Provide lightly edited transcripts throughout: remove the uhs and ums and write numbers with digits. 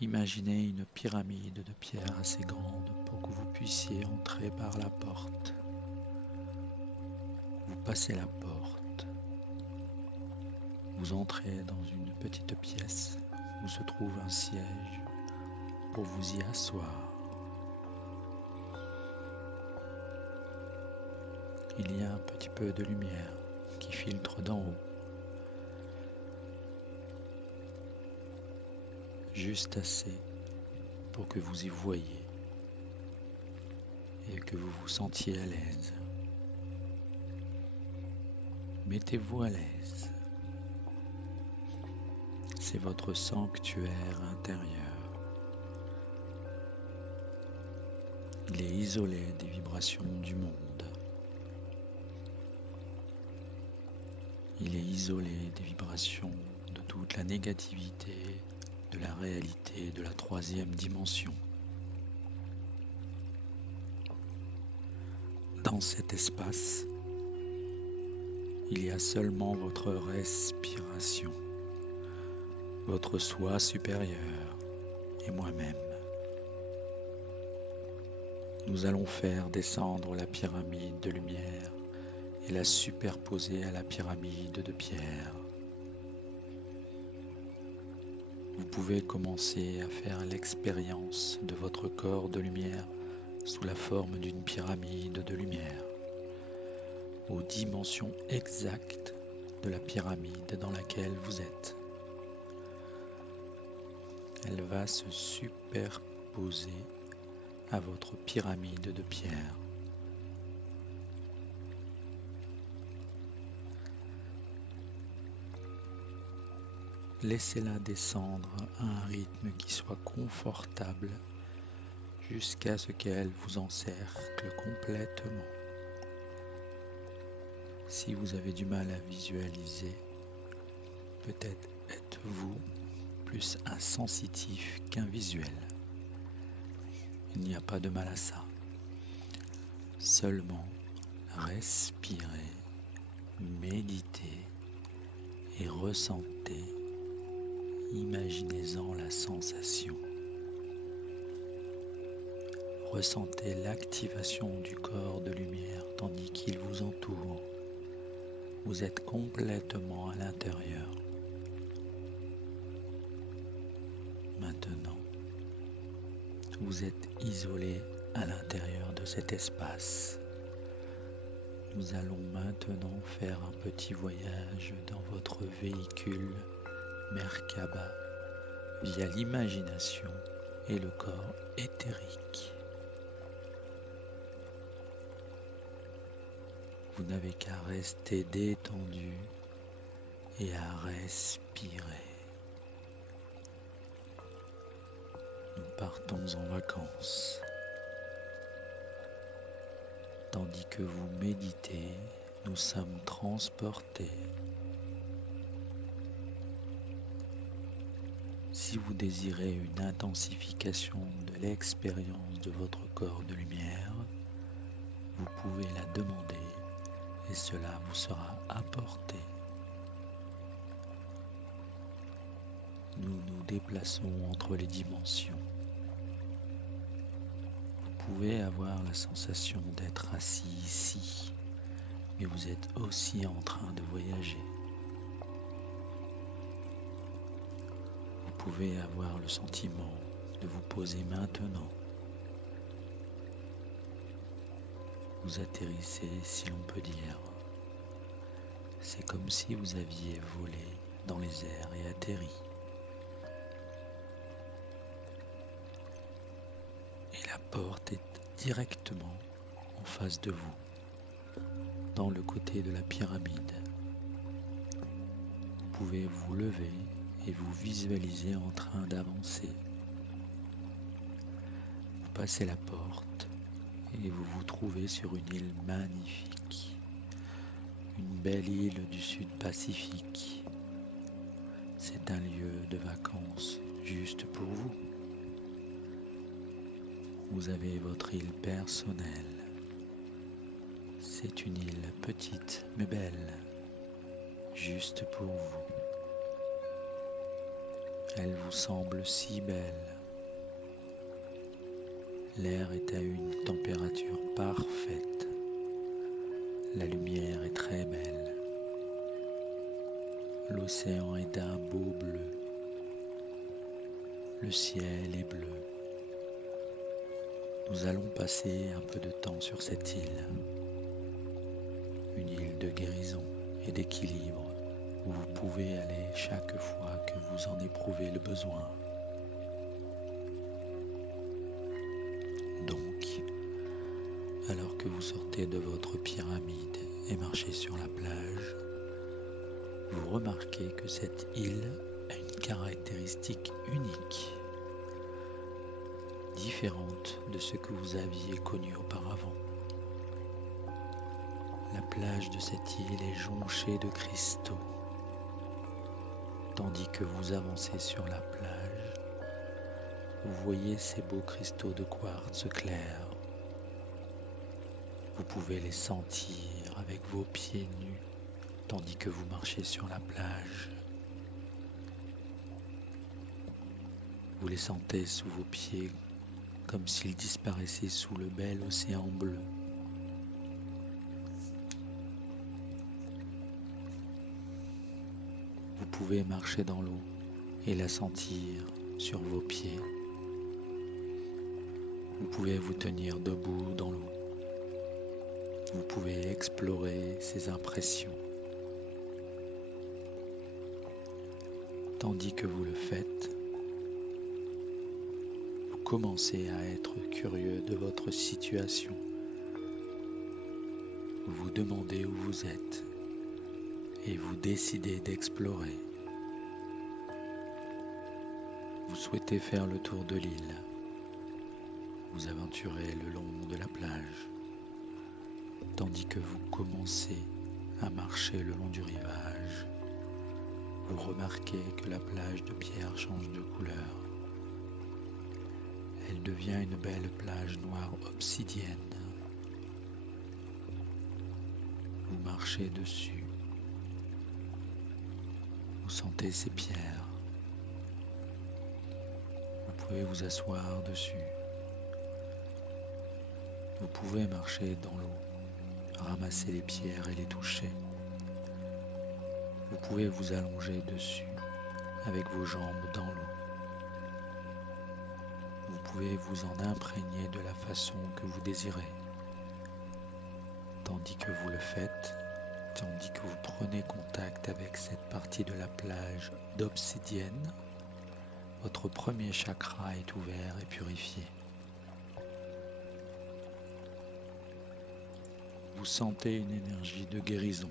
Imaginez une pyramide de pierre assez grande pour que vous puissiez entrer par la porte. Vous passez la porte, vous entrez dans une petite pièce où se trouve un siège pour vous y asseoir. Il y a un petit peu de lumière qui filtre d'en haut, juste assez pour que vous y voyiez et que vous vous sentiez à l'aise. Mettez-vous à l'aise. C'est votre sanctuaire intérieur. Il est isolé des vibrations du monde. Il est isolé des vibrations de toute la négativité, de la réalité, de la troisième dimension. Dans cet espace, il y a seulement votre respiration, votre soi supérieur et moi-même. Nous allons faire descendre la pyramide de lumière et la superposer à la pyramide de pierre. Vous pouvez commencer à faire l'expérience de votre corps de lumière sous la forme d'une pyramide de lumière, aux dimensions exactes de la pyramide dans laquelle vous êtes. Elle va se superposer à votre pyramide de pierre. Laissez-la descendre à un rythme qui soit confortable jusqu'à ce qu'elle vous encercle complètement. Si vous avez du mal à visualiser, peut-être êtes-vous plus un sensitif qu'un visuel. Il n'y a pas de mal à ça. Seulement respirez, méditez et ressentez. Imaginez-en la sensation. Ressentez l'activation du corps de lumière tandis qu'il vous entoure. Vous êtes complètement à l'intérieur. Maintenant, vous êtes isolé à l'intérieur de cet espace. Nous allons maintenant faire un petit voyage dans votre véhicule Merkaba via l'imagination et le corps éthérique. Vous n'avez qu'à rester détendu et à respirer. Nous partons en vacances. Tandis que vous méditez, nous sommes transportés. Si vous désirez une intensification de l'expérience de votre corps de lumière, vous pouvez la demander et cela vous sera apporté. Nous nous déplaçons entre les dimensions. Vous pouvez avoir la sensation d'être assis ici, mais vous êtes aussi en train de voyager. Vous pouvez avoir le sentiment de vous poser maintenant. Vous atterrissez, si l'on peut dire. C'est comme si vous aviez volé dans les airs et atterri. Et la porte est directement en face de vous, dans le côté de la pyramide. Vous pouvez vous lever et vous visualiser en train d'avancer. Vous passez la porte et vous vous trouvez sur une île magnifique, une belle île du sud Pacifique. C'est un lieu de vacances juste pour vous. Vous avez votre île personnelle. C'est une île petite mais belle, juste pour vous. Elle vous semble si belle. L'air est à une température parfaite. La lumière est très belle. L'océan est d'un beau bleu. Le ciel est bleu. Nous allons passer un peu de temps sur cette île. Une île de guérison et d'équilibre où vous pouvez aller chaque fois que vous en éprouvez le besoin. Donc, alors que vous sortez de votre pyramide et marchez sur la plage, vous remarquez que cette île a une caractéristique unique, différente de ce que vous aviez connu auparavant. La plage de cette île est jonchée de cristaux. Tandis que vous avancez sur la plage, vous voyez ces beaux cristaux de quartz clair. Vous pouvez les sentir avec vos pieds nus, tandis que vous marchez sur la plage. Vous les sentez sous vos pieds, comme s'ils disparaissaient sous le bel océan bleu. Vous pouvez marcher dans l'eau et la sentir sur vos pieds. Vous pouvez vous tenir debout dans l'eau. Vous pouvez explorer ces impressions. Tandis que vous le faites, vous commencez à être curieux de votre situation. Vous vous demandez où vous êtes et vous décidez d'explorer. Vous souhaitez faire le tour de l'île. Vous aventurez le long de la plage, tandis que vous commencez à marcher le long du rivage. Vous remarquez que la plage de pierre change de couleur. Elle devient une belle plage noire obsidienne. Vous marchez dessus. Vous sentez ces pierres. Vous pouvez vous asseoir dessus. Vous pouvez marcher dans l'eau, ramasser les pierres et les toucher. Vous pouvez vous allonger dessus avec vos jambes dans l'eau. Vous pouvez vous en imprégner de la façon que vous désirez. Tandis que vous le faites, tandis que vous prenez contact avec cette partie de la plage d'obsidienne, votre premier chakra est ouvert et purifié. Vous sentez une énergie de guérison.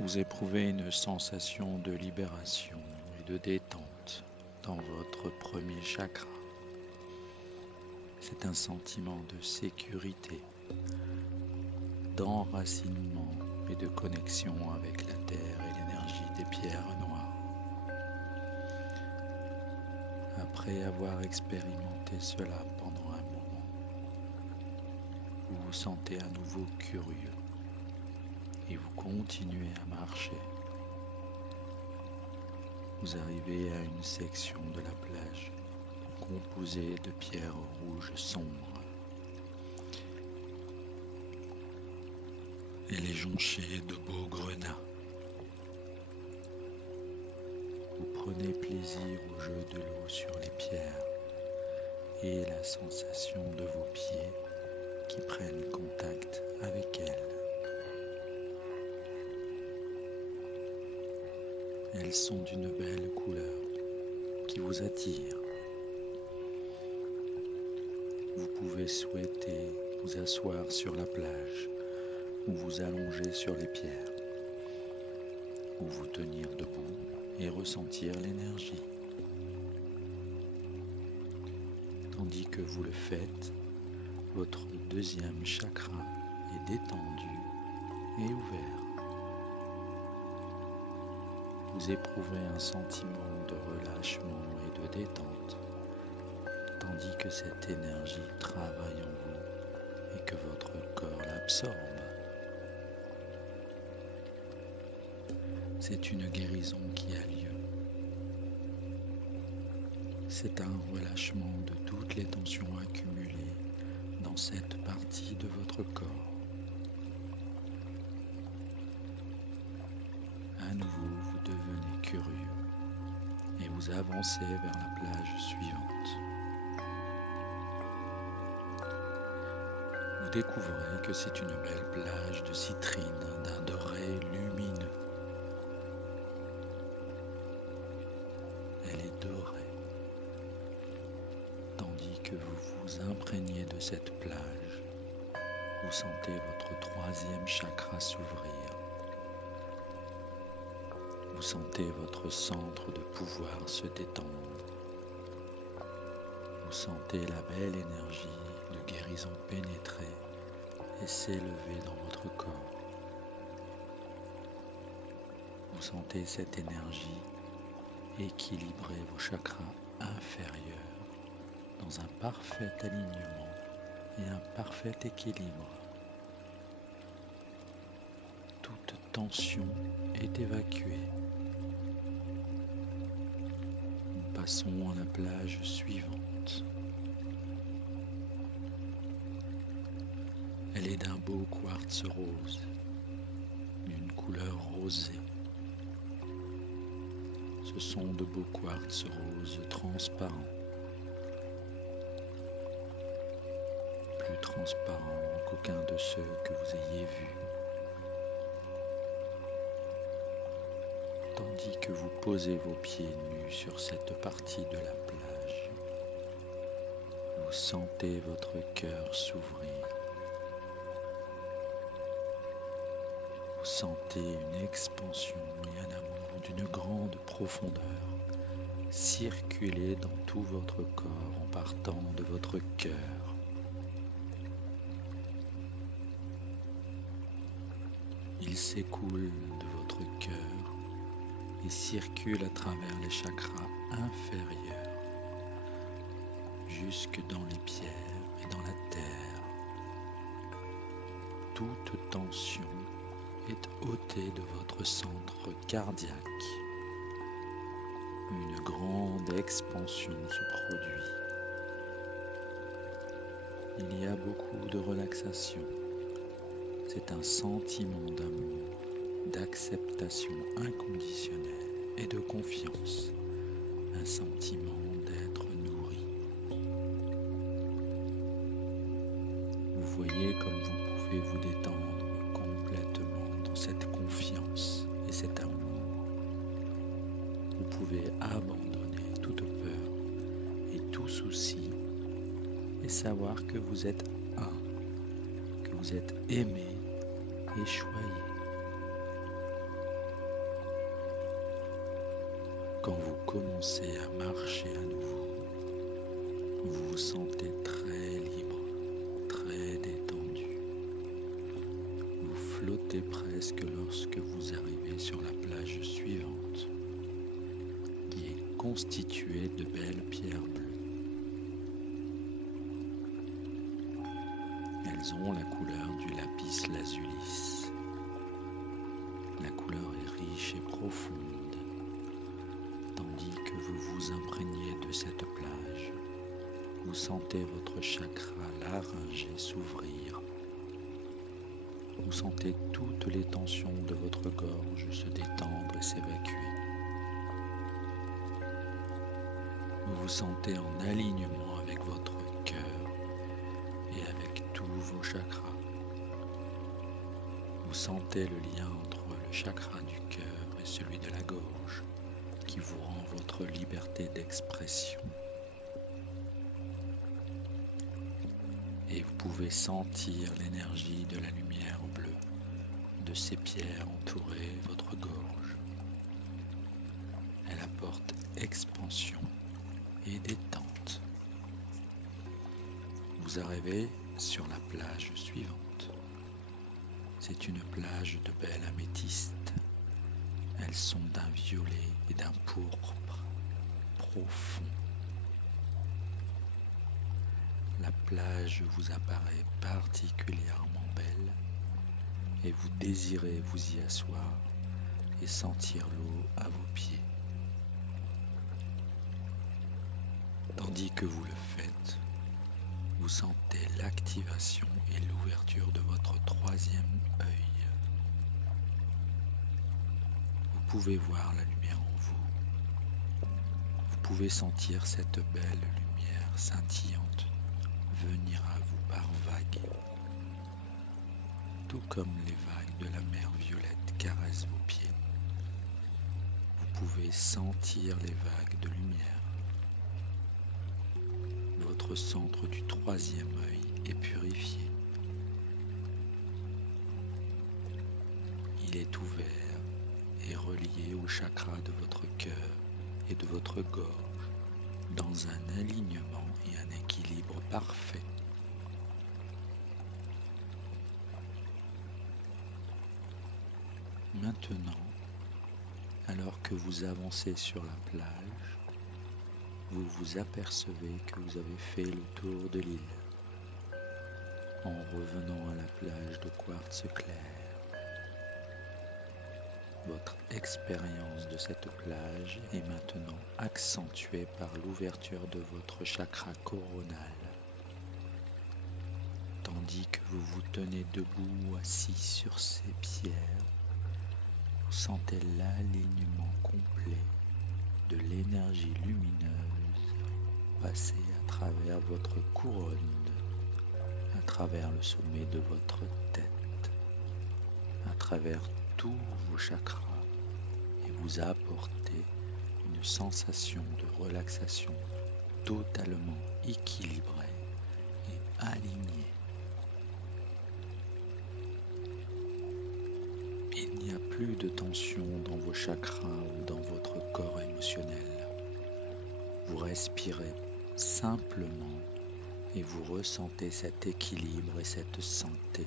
Vous éprouvez une sensation de libération et de détente dans votre premier chakra. C'est un sentiment de sécurité, d'enracinement et de connexion avec la terre et l'énergie des pierres noires. Après avoir expérimenté cela pendant un moment, vous vous sentez à nouveau curieux et vous continuez à marcher. Vous arrivez à une section de la plage composée de pierres rouges sombres. Elle est jonchée de beaux grenats. Vous prenez plaisir au jeu de l'eau sur les pierres et la sensation de vos pieds qui prennent contact avec elles. Elles sont d'une belle couleur qui vous attire. Vous pouvez souhaiter vous asseoir sur la plage ou vous allonger sur les pierres ou vous tenir debout et ressentir l'énergie. Tandis que vous le faites, votre deuxième chakra est détendu et ouvert. Vous éprouvez un sentiment de relâchement et de détente, tandis que cette énergie travaille en vous et que votre corps l'absorbe. C'est une guérison qui a lieu C'est un relâchement de toutes les tensions accumulées dans cette partie de votre corps. À nouveau, vous devenez curieux et vous avancez vers la plage suivante. Vous découvrez que c'est une belle plage de citrine d'un doré lumineux. Elle est dorée. Tandis que vous vous imprégnez de cette plage, vous sentez votre troisième chakra s'ouvrir. Vous sentez votre centre de pouvoir se détendre. Vous sentez la belle énergie de guérison pénétrer et s'élever dans votre corps. Vous sentez cette énergie équilibrer vos chakras inférieurs dans un parfait alignement et un parfait équilibre. Toute tension est évacuée. Nous passons à la plage suivante. Elle est d'un beau quartz rose, d'une couleur rosée. Ce sont de beaux quartz roses transparents, plus transparents qu'aucun de ceux que vous ayez vus. Tandis que vous posez vos pieds nus sur cette partie de la plage, vous sentez votre cœur s'ouvrir. Vous sentez une expansion et un amour d'une grande profondeur circuler dans tout votre corps en partant de votre cœur. Il s'écoule de votre cœur et circule à travers les chakras inférieurs, jusque dans les pierres et dans la terre. Toute tension est ôtée de votre centre cardiaque. Une grande expansion se produit. Il y a beaucoup de relaxation. C'est un sentiment d'amour, d'acceptation inconditionnelle et de confiance, un sentiment d'être nourri. Vous voyez comme vous pouvez vous détendre complètement dans cette confiance et cet amour. Vous pouvez abandonner toute peur et tout souci et savoir que vous êtes que vous êtes aimé et choyé. Quand vous commencez à marcher à nouveau, vous vous sentez très libre, très détendu. Vous flottez presque lorsque vous arrivez sur la plage suivante, qui est constituée de belles pierres bleues. Elles ont la couleur du lapis lazulis. La couleur est riche et profonde, tandis que vous vous imprégnez de cette plage. Vous sentez votre chakra laryngé s'ouvrir. Vous sentez toutes les tensions de votre gorge se détendre et s'évacuer. Vous vous sentez en alignement avec votre cœur et avec tous vos chakras. Vous sentez le lien entre le chakra du cœur et celui de la gorge qui vous rend votre liberté d'expression. Et vous pouvez sentir l'énergie de la lumière bleue de ces pierres entourer votre gorge. Elle apporte expansion et détente. Vous arrivez sur la plage suivante. C'est une plage de belles améthystes. Elles sont d'un violet et d'un pourpre profond. La plage vous apparaît particulièrement belle et vous désirez vous y asseoir et sentir l'eau à vos pieds. Tandis que vous le faites, vous sentez l'activation et l'ouverture de votre troisième œil. Vous pouvez voir la lumière en vous. Vous pouvez sentir cette belle lumière scintillante venir à vous par vagues. Tout comme les vagues de la mer violette caressent vos pieds, vous pouvez sentir les vagues de lumière. Votre centre du troisième œil est purifié. Il est ouvert et relié au chakra de votre cœur et de votre gorge dans un alignement et un équilibre parfait. Maintenant, alors que vous avancez sur la plage, vous vous apercevez que vous avez fait le tour de l'île en revenant à la plage de quartz clair. Votre expérience de cette plage est maintenant accentuée par l'ouverture de votre chakra coronal. Tandis que vous vous tenez debout ou assis sur ces pierres, vous sentez l'alignement complet de l'énergie lumineuse passer à travers votre couronne, à travers le sommet de votre tête, à travers tous vos chakras et vous apporter une sensation de relaxation totalement équilibrée et alignée. Il n'y a plus de tension dans vos chakras ou dans votre corps émotionnel. Vous respirez simplement et vous ressentez cet équilibre et cette santé.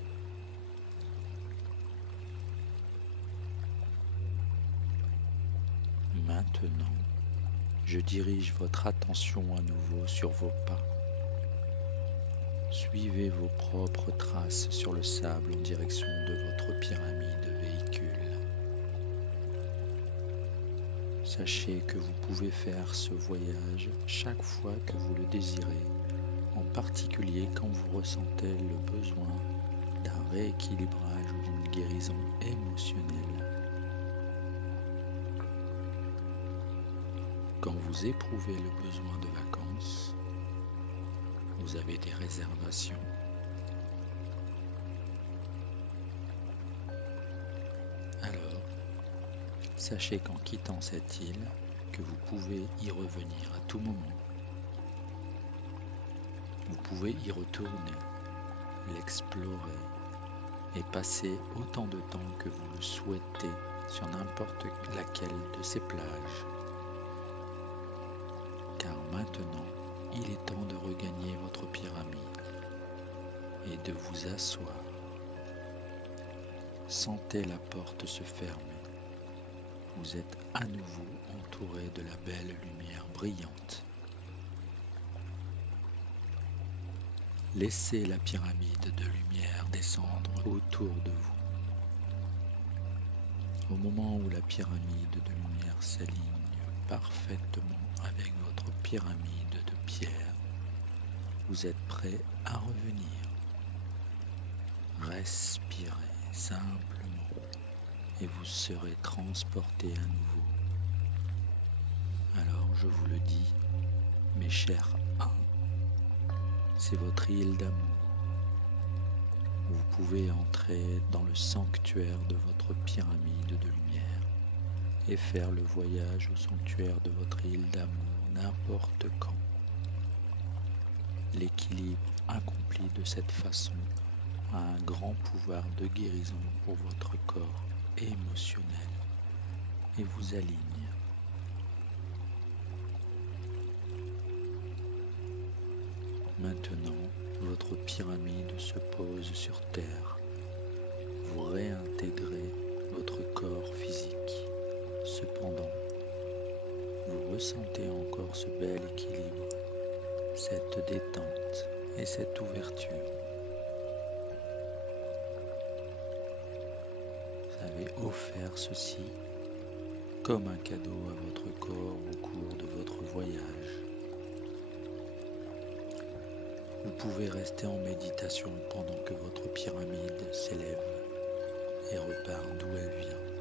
Maintenant, je dirige votre attention à nouveau sur vos pas. Suivez vos propres traces sur le sable en direction de votre pyramide véhicule. Sachez que vous pouvez faire ce voyage chaque fois que vous le désirez, en particulier quand vous ressentez le besoin d'un rééquilibrage ou d'une guérison émotionnelle. Quand vous éprouvez le besoin de vacances, vous avez des réservations. Alors, sachez qu'en quittant cette île, que vous pouvez y revenir à tout moment. Vous pouvez y retourner, l'explorer et passer autant de temps que vous le souhaitez sur n'importe laquelle de ces plages. Car maintenant, il est temps de regagner votre pyramide et de vous asseoir. Sentez la porte se fermer. Vous êtes à nouveau entouré de la belle lumière brillante. Laissez la pyramide de lumière descendre autour de vous. Au moment où la pyramide de lumière s'aligne parfaitement avec votre pyramide de pierre, vous êtes prêt à revenir. Respirez simplement et vous serez transporté à nouveau. Alors je vous le dis, mes chers âmes, c'est votre île d'amour. Vous pouvez entrer dans le sanctuaire de votre pyramide de lumière et faire le voyage au sanctuaire de votre île d'amour n'importe quand. L'équilibre accompli de cette façon a un grand pouvoir de guérison pour votre corps émotionnel et vous aligne. Maintenant, votre pyramide se pose sur terre. Vous réintégrez votre corps physique. Cependant, vous ressentez encore ce bel équilibre, cette détente et cette ouverture. Vous avez offert ceci comme un cadeau à votre corps au cours de votre voyage. pouvez rester en méditation pendant que votre pyramide s'élève et repart d'où elle vient.